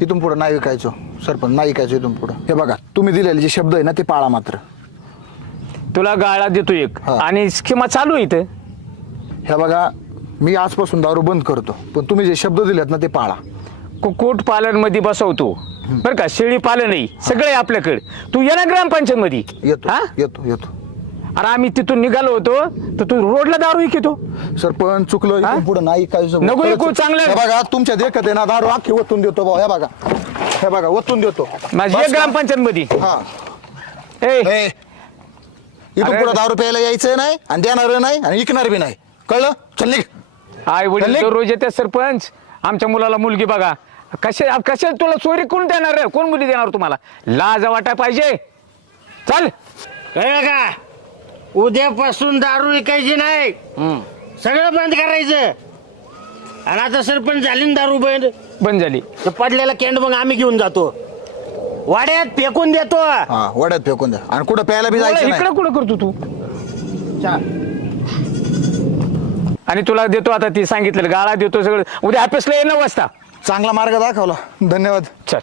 इथून पुढे नाही विकायचो सरपंच, नाही विकायचो इथून पुढे. हे बघा तुम्ही दिलेले जे शब्द आहे ना ते पाळा मात्र. तुला गाळा देतो एक हा. आणि स्कीमा चालू आहे इथं. हे बघा मी आजपासून दारू बंद करतो, पण तुम्ही जे शब्द दिलेत ना ते पाळा. कुक्कुट पालन मध्ये बसवतो बरं का, शेळी पालन नाही सगळे आपल्याकडे. तू ये ना ग्रामपंचायत मध्ये. येतो हा? येतो येतो. अरे आम्ही तिथून निघालो होतो तर तू रोडला दारू विकतो. सरपंच चुकलं, इथून पुढे नाही ऐकायचं. नको ऐकू, चांगलं. हे बघा तुमच्या देखत आहे ना दारू अख्खी ओतून देतो भाऊ. हे बघा ओतून देतो. माझी बस एक का? ग्रामपंचायत मध्ये. हा ए इथून अरे- पुढे दारू प्यायला यायचं नाही आणि देणार नाही आणि विकणार बी नाही, कळलं? चल निघ. आई वडील चल निघ. दररोज येते सरपंच. आमच्या मुलाला मुलगी बघा. कशा तुला चोरी कोण देणार रे? कोण मुली देणार तुम्हाला? लाज वाटाय पाहिजे. चल. कळलं का? उद्यापासून दारू विकायची नाही, सगळं बंद करायचं. आणि आता सरपंच झाली ना दारू बंद, बंद झाली. तर पडलेला कॅन्ड मग आम्ही घेऊन जातो, वाड्यात फेकून देतो. हा वड्यात फेकून द्या आणि कुठं प्यायला बी जायचं नाही. इकडे कुठं करतो तू? चा- आणि तुला देतो आता ती सांगितलेलं गाळा देतो सगळं. उद्या ऑफिसला ये 9 वाजता. चांगला मार्ग दाखवला, धन्यवाद. चल.